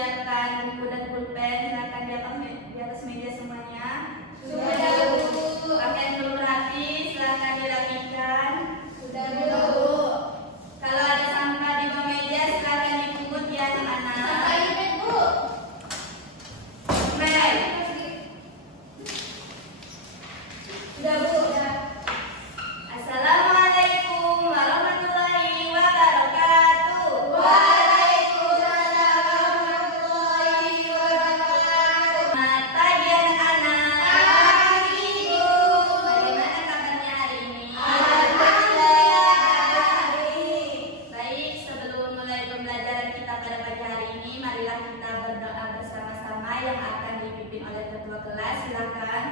disediakan buku dan pulpen? Silakan di atas meja semuanya. Sudah, Bu. Pakaian belum rapi, silakan dirapikan. Sudah, Bu. Kalau ada sampah di bawah meja, silakan dipungut ya anak-anak. Sampai ipet, Bu. Baik. Sudah, Bu. Sudah. Assalamualaikum warahmatullahi wabarakatuh. Waalaikumsalam warahmatullahi wabarakatuh. Selamat pagi anak-anak. Pagi, Bu. Bagaimana kabarnya hari ini? Alhamdulillah. Baik, sebelum mulai pembelajaran kita pada pagi hari ini, marilah kita berdoa bersama-sama yang akan dipimpin oleh ketua kelas. Silakan.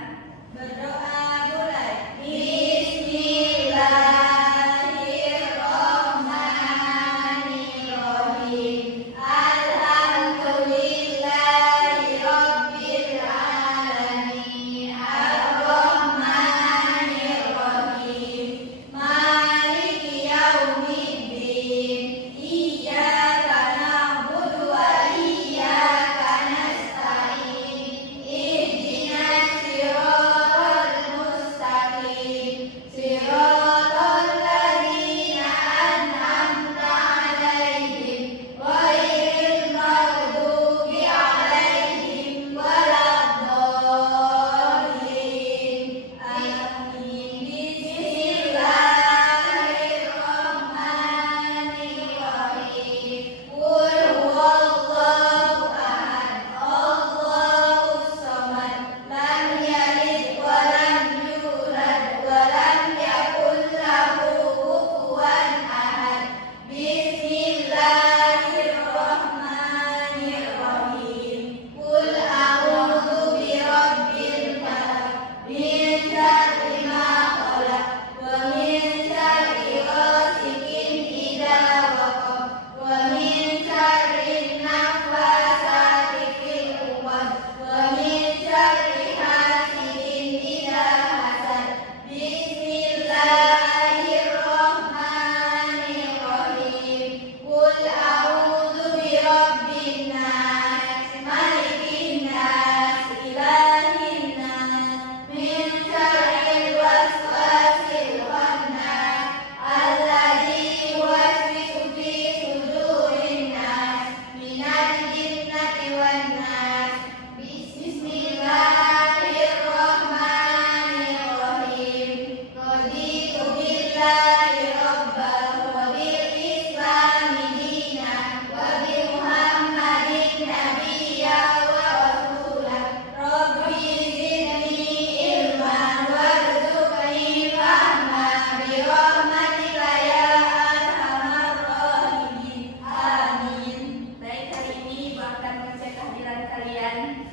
Berdoa mulai. Bismillahirrahmanirrahim. Alhamdulillahirabbil alamin. Arrahmanirrahim. Maliki yaumiddin. Iyyaka na'budu wa iyyaka nasta'in. Ihdinas siratal mustaqim. Siratal ladzina an'amta 'alaihim ghairil maghdubi 'alaihim waladdallin. Amin. Bismillahirrahmanirrahim. Qul huwallahu ahad. Allahus samad. Lam yalid wa lam yulad wa lam yakul lahu kufuwan ahad. Bismillahirrahmanirrahim. Qul a'udzu birabbil falaq. Min syarri ma khalaq. Wa min syarri ghasiqin idza waqab. Wa min syarri naffasati fil 'uqad. Wa min syarri hasidin idza hasad. Bismillahirrahmanirrahim. Qul a'udzu birabbin nas, malikin nas, ilahin nas, min syarril waswasil khannas, alladzi yuwaswisu fi sudurin nas, minal jinnati wan nas. Bismillahirrahmanirrahim. Raditu billahi rabban wa bil islami dinan wa bi Muhammadin nabiyyan wa rasulan. Rabbi zidni ilman warzuqni fahman bi rahmatika ya arhamar rahimin. Amin. Baik, hari ini Ibu akan mengecek kehadiran kalian.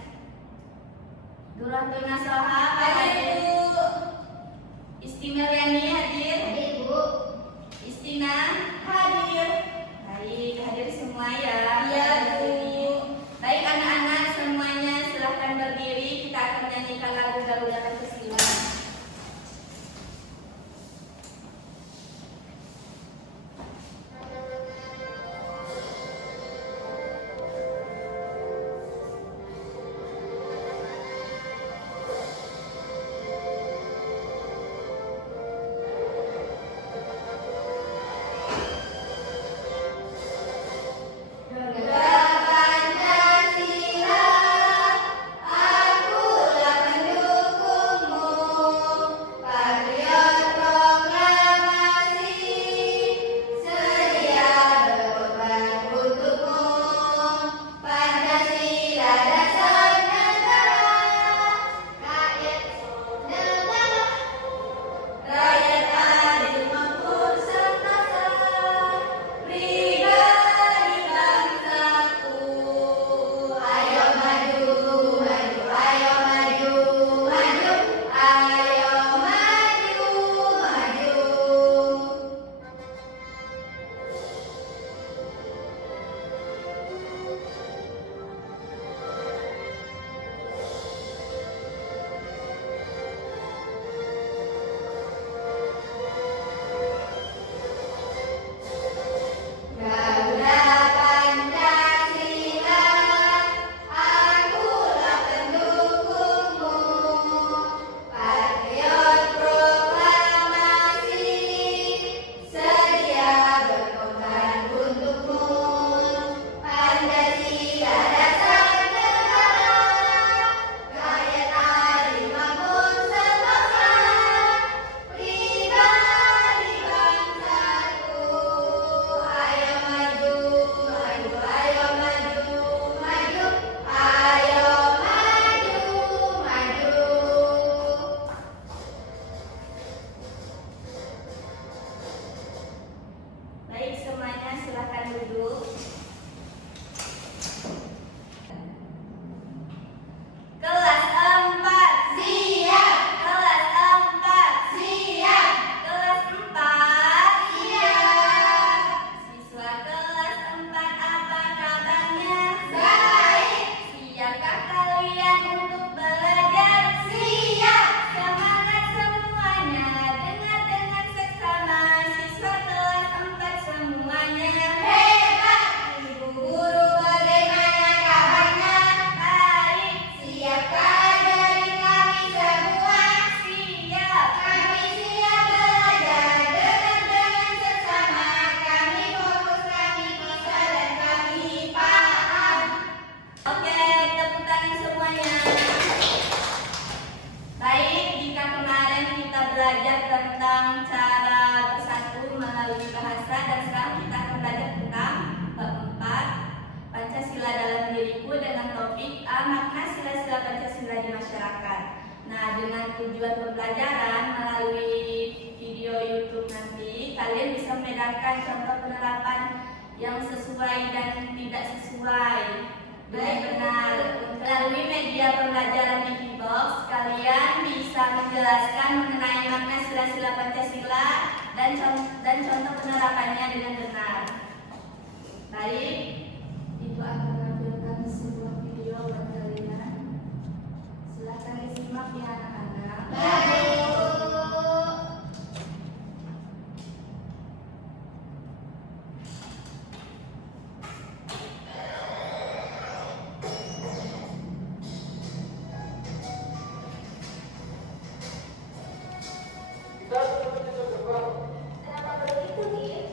Duratul Nasoha hadir. Istimiliani hadir. Ibu. Istina hadir. Baik, hadir semua ya. Iya, Bu. Baik anak-anak semuanya silahkan berdiri. Kita akan nyanyikan lagu Garuda Pancasila. makna sila-sila Pancasila di masyarakat. Nah, dengan tujuan pembelajaran melalui video YouTube nanti, kalian bisa membedakan contoh penerapan yang sesuai dan tidak sesuai dengan benar. Melalui media pembelajaran di Vibox, kalian bisa menjelaskan mengenai makna sila-sila Pancasila dan contoh penerapannya dengan benar. Baik, Ibu akan menampilkan sebuah video buat kalian. Silakan disimak ya anak-anak. Baik, Bu. Kita seperti itu berbang. Kenapa begitu, Din?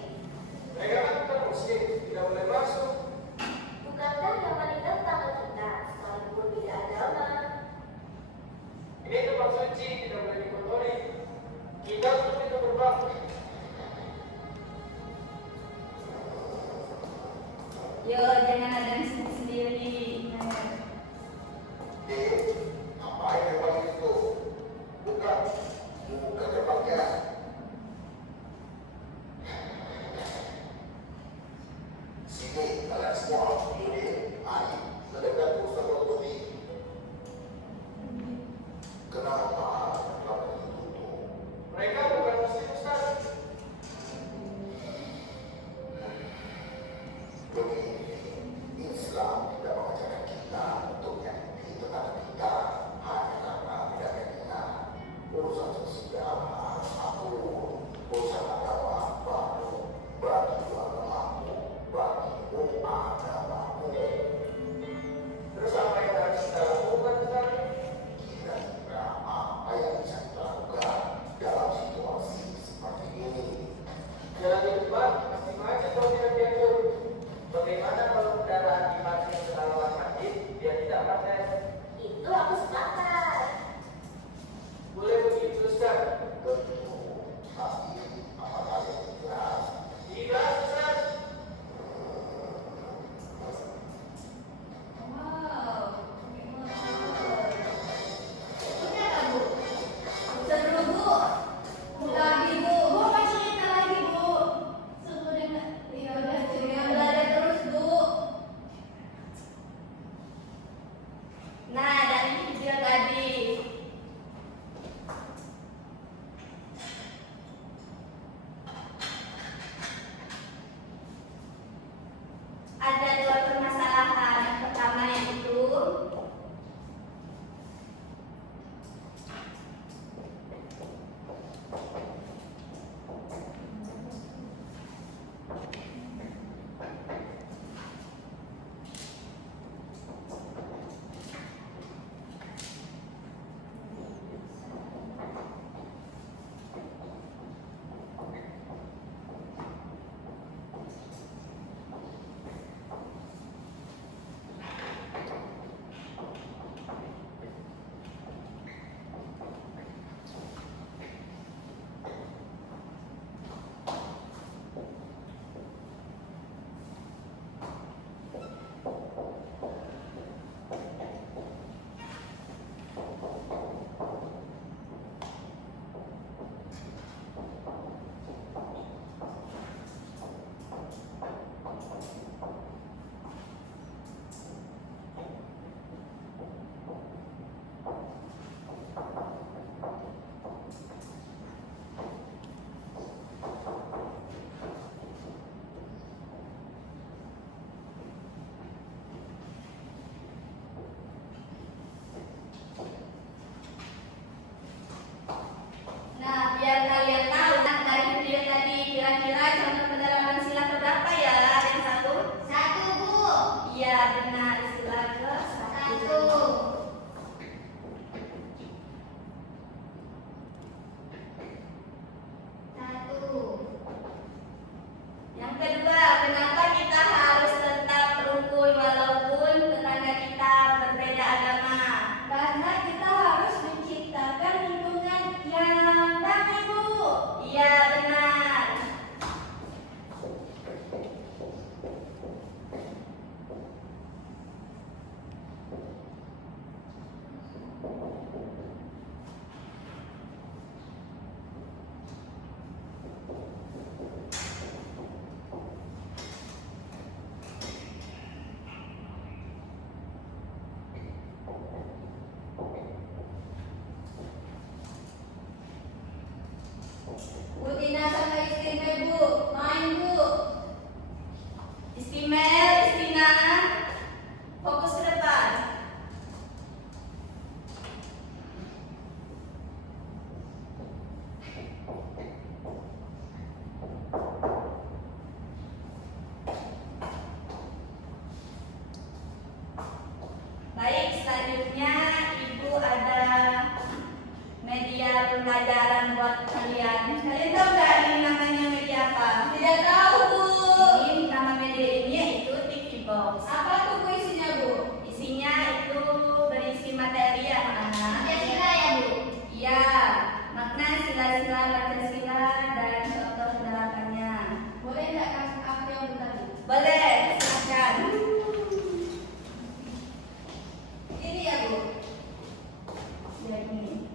Mereka kan bukan muslim, tidak boleh masuk. Bukankah yang wanita tetangga kita, sekalipun berbeda agama? Ini tempat suci, tidak boleh dikotori. Kita seperti itu berbang. Yo, jangan ada yang sendiri. Ngapain memang itu? Buka gerbangnya. Sini, kalian semua berdiri. Mari, mendekat Ustaz Al-Qudhi. Kenapa gerbang ditutup? Mereka bukan muslim, Ustaz. Begini, Islam tidak mengajarkan kita untuk menyakiti tetangga kita hanya karena tidak mengenal urusan sosial aku, urusan agama baru, bagi agamamu, bagimu agamamu. Terus apa yang harus kita lakukan, Ustaz? Kira-kira apa yang bisa kita lakukan dalam situasi seperti ini? Jalan di depan, pasti macet kalau tidak diatur. Bagaimana kalau kendaraan diparkir setelah lewat masjid, biar tidak macet? Itu aku sepakat. Boleh begitu, Ustaz? Tentu, tapi apakah yang jelas? Tidak, Ustaz. Wow. Punya nggak, Bu? Seru, Bu. Buka lagi, Bu. Bu, mau cerita lagi, Bu. Sudah nggak? Ya udah, cerita belajar terus, Bu. Nah, dari video tadi, ada dua permasalahan. Yang pertama yaitu pembelajaran buat kalian. Kalian tahu nggak ini namanya media apa? Tidak tahu, Bu. Ini nama media ini yaitu TV box. Apa tuh Bu isinya, Bu? Isinya itu berisi materi anak-anak. Pancasila ya, Bu? Iya, makna sila-sila Pancasila dan contoh penerapannya. Boleh nggak kasih aku yang Bu tadi? Boleh, silakan. Ini ya, Bu. Ya, ini.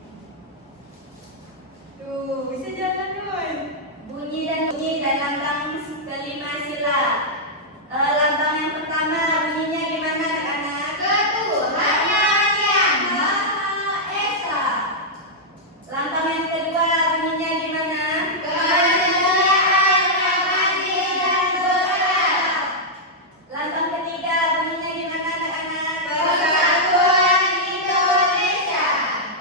Tuh, bisa jalan dulu. Bunyi dan lambang kelima sila. Lambang yang pertama bunyinya gimana anak-anak? Ketuhanan yang Maha Esa. Lambang yang kedua bunyinya gimana? Kebenaran yang adil dan beradab. Lambang ketiga bunyinya gimana anak-anak? Persatuan Indonesia.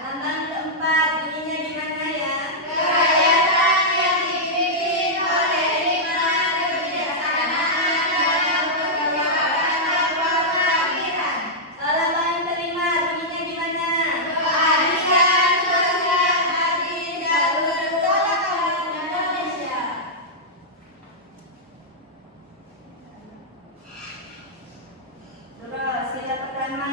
Lambang keempat bunyinya gimana ya? Kerakyatan yang dipimpin oleh hikmat kebijaksanaan dalam perkembangan pemerintahan. Lambang yang kelima bunyinya gimana? Keadilan sosial adil dan berkelanjutan Indonesia. Terus sila pertama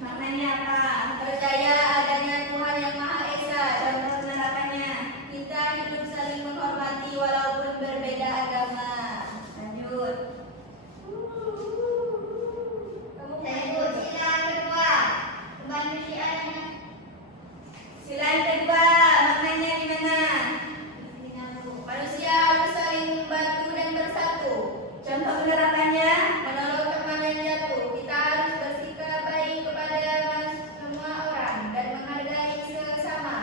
maknanya apa? Percaya adanya Tuhan yang Maha Esa. Contoh penerapannya. Kita hidup saling menghormati walaupun berbeda agama. Lanjut. Sila kedua, kemanusiaan. Sila yang kedua maknanya gimana? Manusia harus saling membantu dan bersatu. Contoh penerapannya. Menolong teman yang jatuh, kita harus bersikap baik kepada semua orang dan menghargai sesama.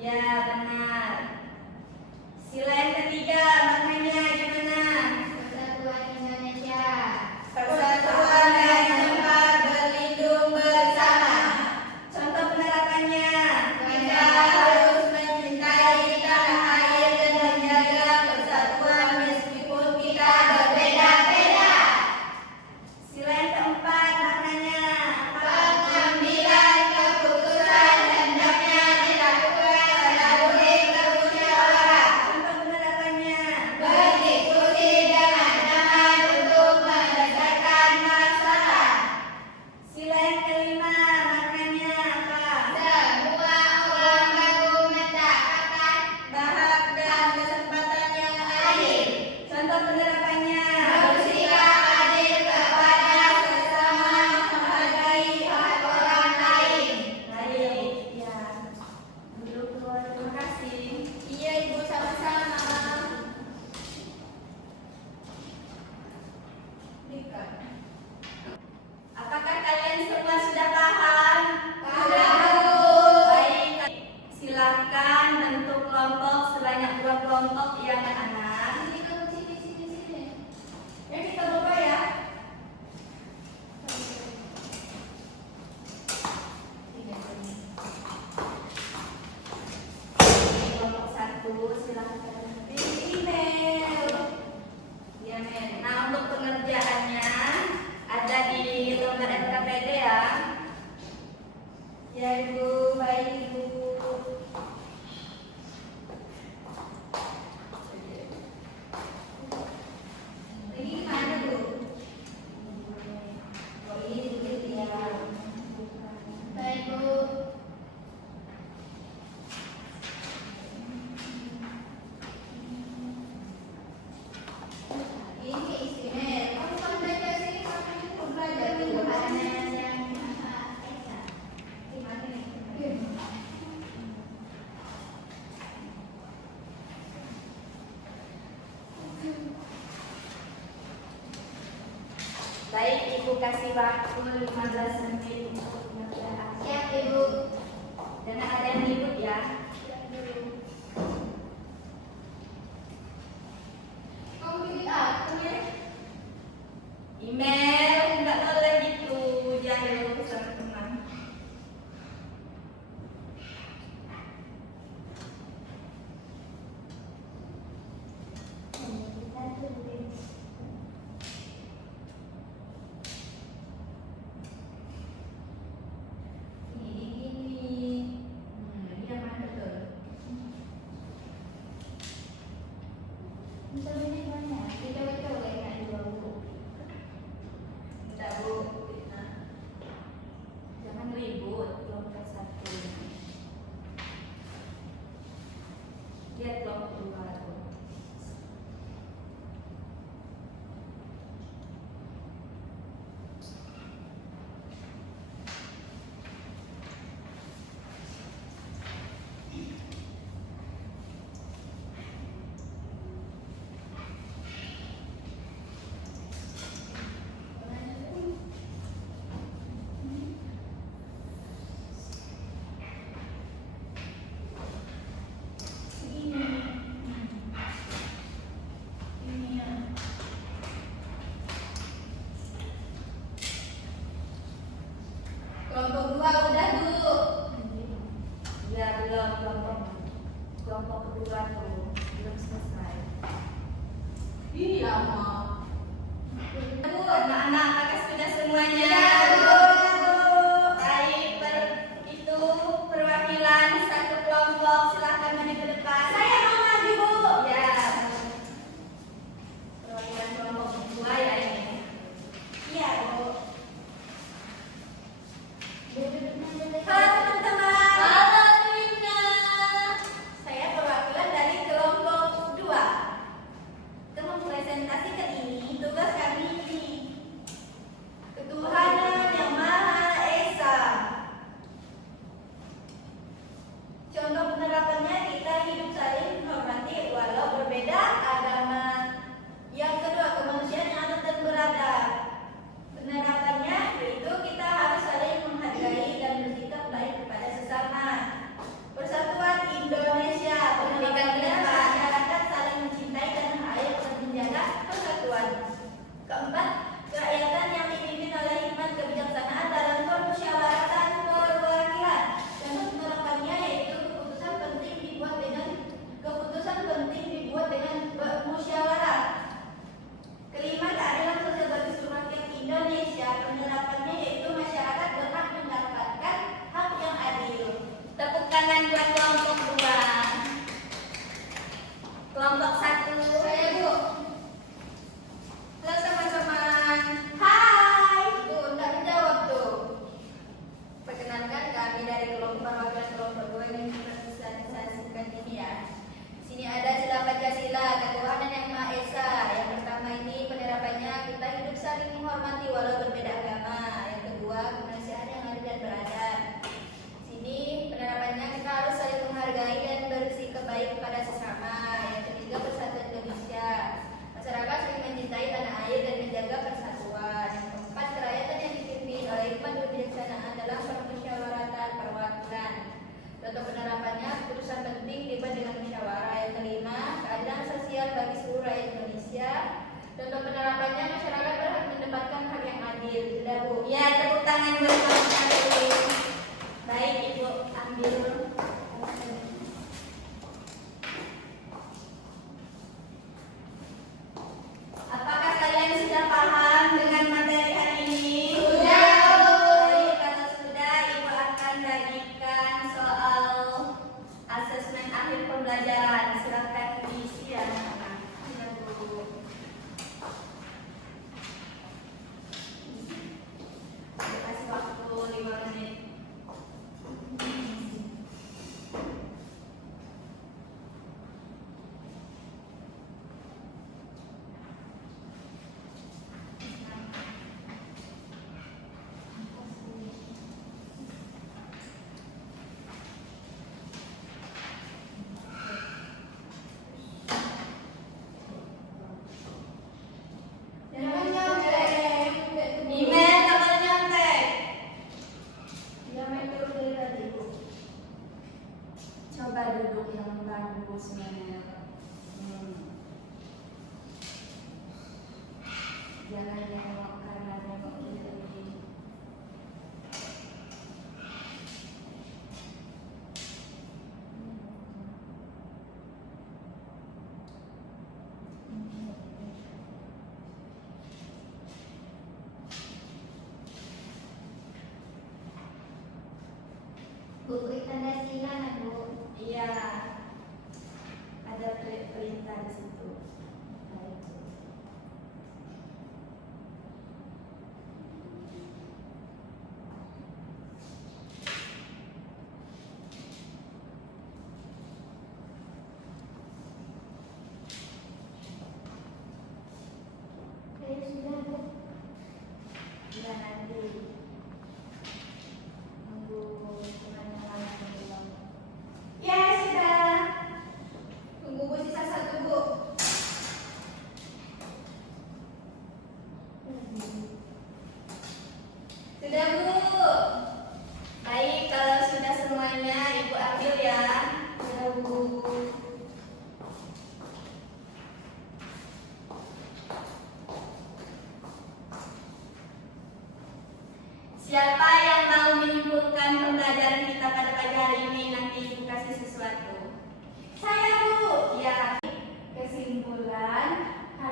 Ya, benar. Sila yang ketiga maknanya gimana? Persatuan Indonesia. Persatuan dan tempat berlindung bersama. Contoh penerapannya. Kita harus mencintai tanah air dan menjaga persatuan meskipun kita berbeda-beda. Sila yang keempat maknanya apa? Pengambilan keputusan hendaknya dilakukan melalui bermusyawarah. Contoh penerapannya. Berdiskusi dengan teman untuk menyelesaikan masalah. Sila yang kelima maknanya apa? Semua orang baru mendapatkan hak dan kesempatan yang adil. Contoh penerapannya. Bersikap adil kepada sesama, menghargai hak orang lain. Baik, ya. Duduk dulu, terima kasih. Iya Ibu, sama-sama. Apakah kalian semua sudah paham? Paham. Baik, silakan bentuk kelompok sebanyak 2 kelompok ya anak-anak. Sini. Ya kita coba ya. Kelompok 1 silakan. Email. Ya, Men. Nah, untuk pengerjaannya ada di lembar NKPD ya. Ya Ibu, baik Ibu. Ini gimana Bu? Oh ini begitu ya. Baik Bu. Ini istimewa. Kamu kalau belajar sini kamu itu belajar Tuhan yang Maha Esa. Gimana nih? Baik, Ibu kasih waktu 15 menit untuk pengerjaan. Siap Ibu. Jangan ada yang ribut ya. Kamu bikin aku ya? Email nggak boleh gitu, jangan sama teman. Ini. Ini yang mana tuh? Kelompok 2 udah, Bu. Ya belum, kelompok kedua tuh belum selesai. Ini lama. Bu, Anak-anak, apakah sudah semuanya? ya, Bu. Baik, itu perwakilan satu kelompok, silakan maju ke depan. Saya mau maju, Bu. Ya, perwakilan kelompok kedua ya ini. Iya, Bu. Halo teman-teman. Halo, Rina. Saya perwakilan dari kelompok 2. Kita mempresentasikan ini tugas kami ini. Ketuhanan yang Maha Esa. Contoh penerapannya kita hidup saling menghormati walau berbeda agama. Yang kedua, kemanusiaan yang adil dan beradab. Penerapannya yaitu kita harus saling menghargai dan bersikap baik kepada sesama. Persatuan Indonesia, pendidikannya masyarakat saling mencintai dan ayo menjaga persatuan. Keempat, kerakyatan yang dipimpin oleh hikmat kebijaksanaan dalam permusyawaratan perwakilan. Contoh penerapannya yaitu keputusan penting dibuat dengan bermusyawarah. Kelima, keadilan sosial bagi seluruh rakyat Indonesia. Penerapannya yaitu masyarakat berhak mendapatkan hak yang adil. Tepuk tangan buat kelompok 2. Kelompok 1. Saya, Bu. Halo teman-teman. Hai. Tuh, nggak dijawab tuh. Perkenalkan kami dari kelompok perwakilan kelompok 2 yang mempresentasikan ini ya. Di sini ada sila Pancasila, ketuhanan yang Maha Esa. Yang pertama ini penerapannya kita hidup saling menghormati walau berbeda agama. Yang kedua, kemanusiaan yang adil dan beradab. Sini penerapannya kita harus saling menghargai dan bersikap baik kepada sesama. Yang ketiga, persatuan Indonesia. Masyarakat saling mencintai tanah air dan menjaga persatuan. Yang keempat, kerakyatan yang dipimpin oleh hikmat kebijaksanaan dalam permusyawaratan perwakilan. Contoh penerapannya, keputusan penting dibuat dengan musyawarah. Yang kelima, keadilan sosial bagi seluruh rakyat Indonesia. Contoh penerapannya, masyarakat berhak mendapatkan hak yang adil. Sudah, Bu? Ya, tepuk tangan buat kelompok 1. Baik, Ibu ambil. Apakah kalian sudah paham dengan materi hari ini? Sudah, Bu. Baik, kalau sudah, Ibu akan bagikan soal asesmen akhir pembelajaran. Silakan diisi ya, anak-anak. Ya, Bu. Kasih waktu 5 menit. Jangan nyontek. Imen, jangan nyontek. Ya, main terus dari tadi, Bu. Coba duduk yang bagus, Mel. Jangan nengok kanan, nengok kiri. Buku tanda silang, Bu. Iya, ada perintah di situ. Saya sudah, Bu. Ya nanti nunggu teman-teman belum. Ya, sudah. Tunggu, Bu, sisa 1, Bu. Sudah, Bu. Baik, kalau sudah semuanya Ibu ambil ya. Sudah, Bu. Siapa yang mau minta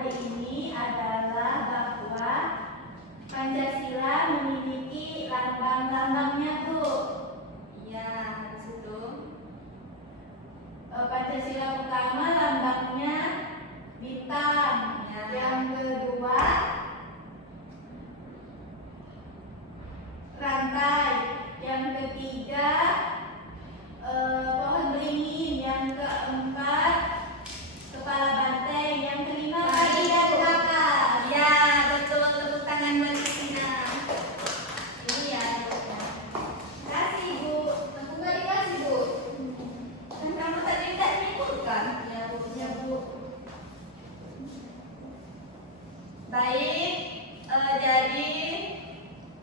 hari ini adalah bahwa Pancasila memiliki lambang-lambangnya, Bu. Iya, habis itu. Pancasila pertama lambangnya bintang, Ya. yang kedua rantai, yang ketiga pohon beringin, yang keempat kepala banteng, yang kelima padi dan kakak. Ya, betul, tepuk tangan buat Kristina. Ini ya. Kasih, Bu. Aku nggak dikasih, Bu. Kan kamu tadi tidak menyebutkan. Ya, Bu. Ya, Bu. Baik, jadi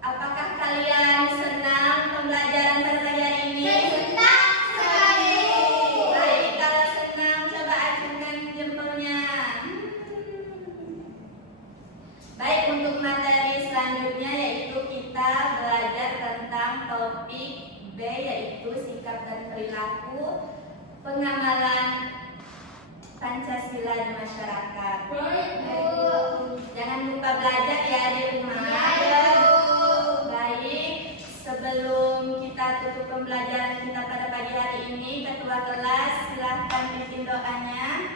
apakah kalian senang pembelajaran pada pagi hari ini? Senang sekali. Baik, kalau senang coba acungkan jempolnya. Baik, untuk materi selanjutnya yaitu kita belajar tentang topik B yaitu sikap dan perilaku pengamalan Pancasila di masyarakat. Baik, Bu. Jangan lupa belajar ya di rumah. Ya, Bu. Baik, sebelum kita tutup pembelajaran kita pada pagi hari ini, ketua kelas silahkan pimpin doanya.